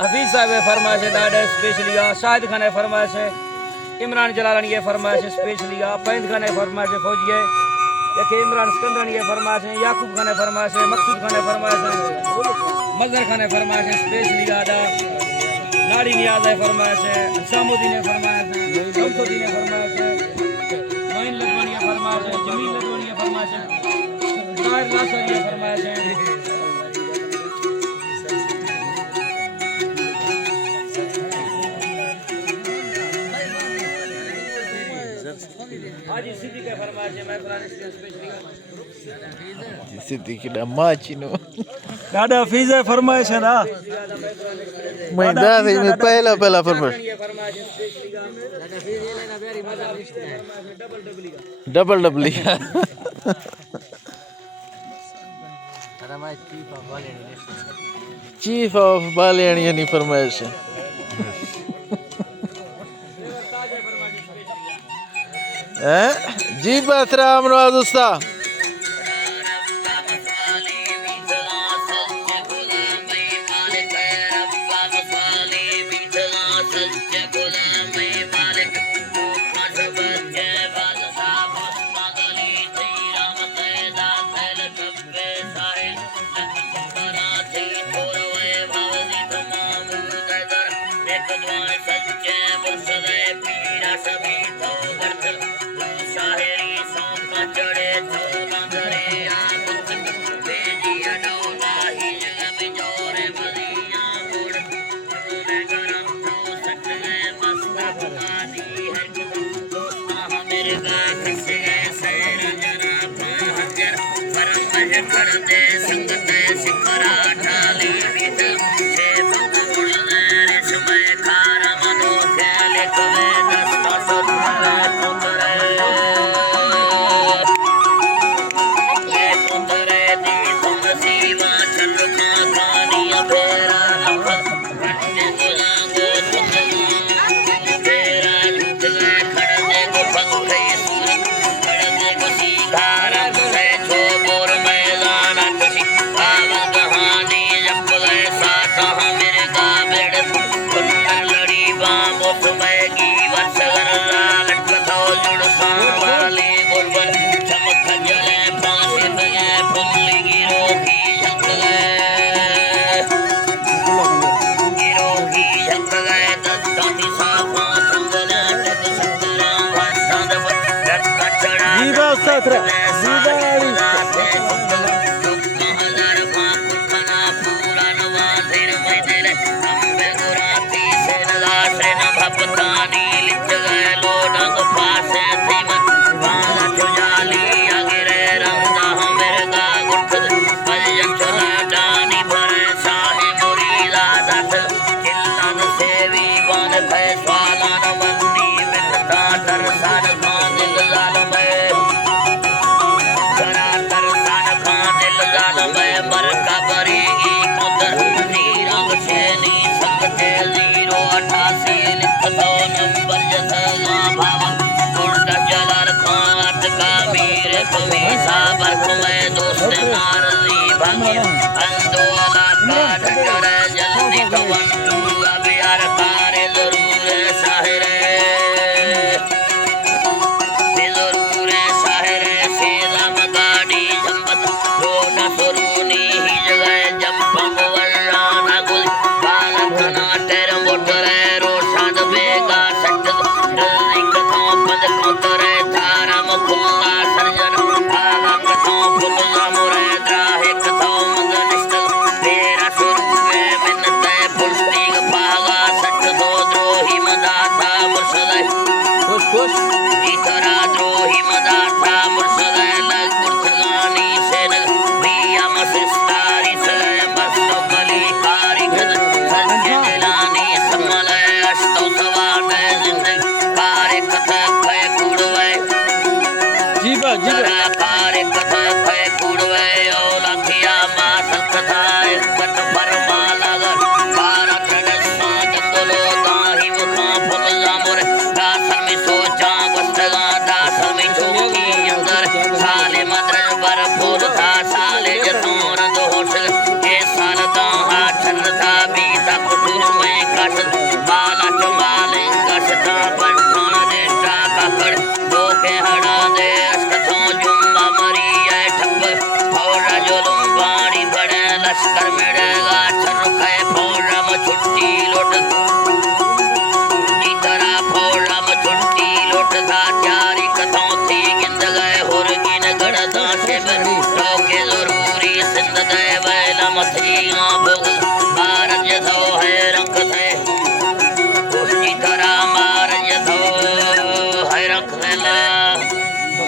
हफीज साहब फरमाइश है दादा स्पेशली शाहिद खान है फरमाइश है इमरान जलालानी है फरमाइश है स्पेशली पैंद खान है फरमाइश है फौजी है देखे इमरान सिकंदरानी है फरमाइश है याकूब खान है फरमाइश है मकसूद खान है फरमाइश है मजहर खान है फरमाइश है स्पेशली आदा नाड़ी नियाज है फरमाइश है सामुद्दीन है फरमाइश है शमसुद्दीन है फरमाइश है मोइन लदवानी है फरमाइश है जमील लदवानी है फरमाइश है ताहिर नासरी है फरमाइश है हाजी सिद्दीक है फरमाइश है मैं फलाने specially Sidik dah macam tu. दादा हफीज है फरमाइश है ना Main dah ini pela permas. Double. Chief of Baliani ni permas. Ji Basra अमनवाज Ustad Gus Bala चमालिंग गसता पंठण देटा Kakar दोखे हड़ा they अस्कथों Zumba मरी है ठप फौरा जुलुम पानी बड़े लश्कर मिलेगा छरुखे फौरा में छुट्टी लुट जीतरा फौरा में छुट्टी लुट था चारी कथों थी गिंद गए हुरगिन गड़दा शिवर टोके जरूरी सिंध गए बैला मथलियां भुग भारत जथो है रंग थे उसी तरह मार जथो है रंग थे ला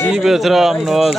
जी बेहतराम नवाज